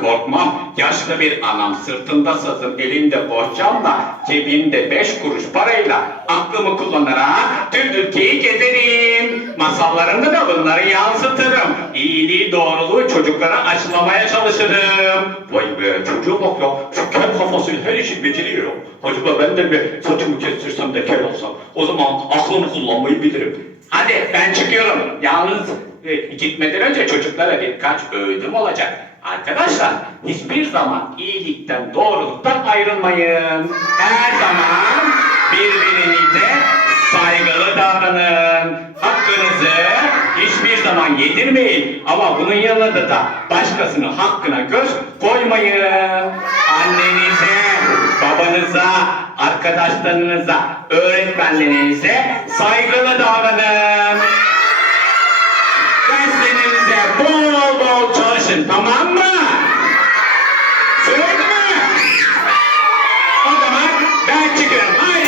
Korkmam. Yaşlı bir anam sırtında sazım, elinde bohçamla, cebimde beş kuruş parayla aklımı kullanarak tüm ülkeyi gezerim. Masallarımda da bunları yansıtırım. İyiliği, doğruluğu çocuklara aşılamaya çalışırım. Vay be çocuğa bak ya. Şu kel kafasıyla her işi beceriyor. Acaba ben de bir saçımı kestirsem de kel olsam. O zaman aklımı kullanmayı bilirim. Hadi ben çıkıyorum. Yalnız e, gitmeden önce çocuklara birkaç öğüdüm olacak. Arkadaşlar hiçbir zaman iyilikten, doğruluktan ayrılmayın. Her zaman birbirinize saygılı davranın. Hakkınızı hiçbir zaman yedirmeyin. Ama bunun yanında da başkasının hakkına göz koymayın. Annenize, babanıza, arkadaşlarınıza, öğretmenlerinize saygılı davranın. Bilbo Johnson. Pamamba! Sugma! Pagkaman, dahil chicken. Ay!